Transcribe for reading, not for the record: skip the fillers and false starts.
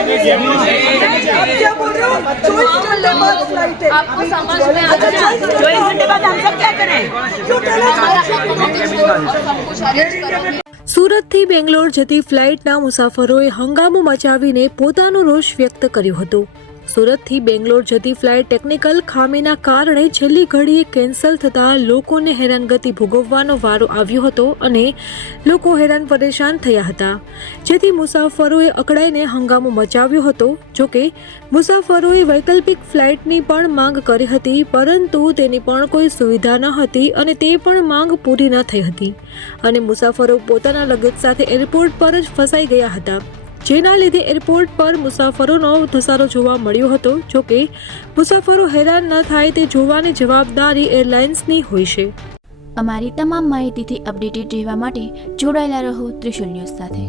क्या बोल रहे हो? 24 घंटे बाद फ्लाइट है। आपको समझ में आता है? 24 घंटे बाद हम सब क्या करें? क्यों સુરતથી બેંગ્લોર જતી ફ્લાઇટના મુસાફરોએ હંગામો મચાવીને પોતાનો રોષ વ્યક્ત કર્યો હતો. સુરતથી બેંગ્લોર જતી ફ્લાઇટ ટેકનિકલ ખામીના કારણે છેલ્લી ઘડીએ કેન્સલ થતાં લોકોને હેરાનગતિ ભોગવવાનો વારો આવ્યો હતો અને લોકો હેરાન પરેશાન થયા હતા, જેથી મુસાફરોએ અકળાઈને હંગામો મચાવ્યો હતો. જોકે મુસાફરોએ વૈકલ્પિક ફ્લાઇટની પણ માંગ કરી હતી, પરંતુ તેની પણ કોઈ સુવિધા ન હતી અને તે પણ માંગ પૂરી ન થઈ હતી અને મુસાફરો પોતાના લગેજ સાથે એરપોર્ટ પર જ ફસાઈ ગયા હતા, જેના લીધે એરપોર્ટ પર મુસાફરોનો ધસારો જોવા મળ્યો હતો. જોકે મુસાફરો હેરાન ન થાય તે જોવાની જવાબદારી એરલાઇન્સની હોય છે. અમારી તમામ માહિતીથી અપડેટેડ રહેવા માટે જોડાયેલા રહો ત્રિશુલ ન્યૂઝ સાથે.